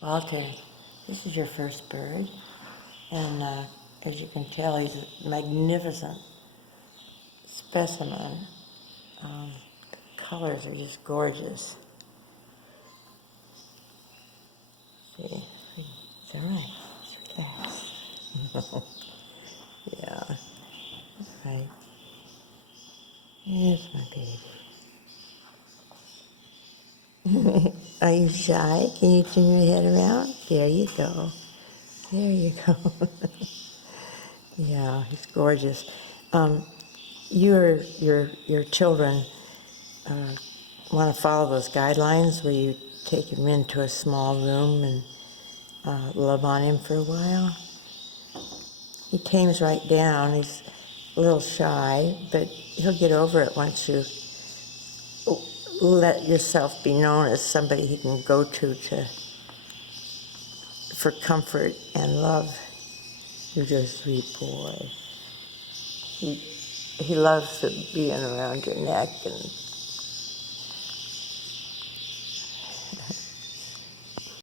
Walter, this is your first bird, and as you can tell, he's a magnificent specimen. The colors are just gorgeous. See, it's all right. Just relax. Yeah, that's right. Here's my baby. Are you shy? Can you turn your head around? There you go. There you go. Yeah, he's gorgeous. Your children want to follow those guidelines where you take him into a small room and love on him for a while. He tames right down. He's a little shy, but he'll get over it once you let yourself be known as somebody he can go to for comfort and love. You're just a sweet boy. He loves being around your neck and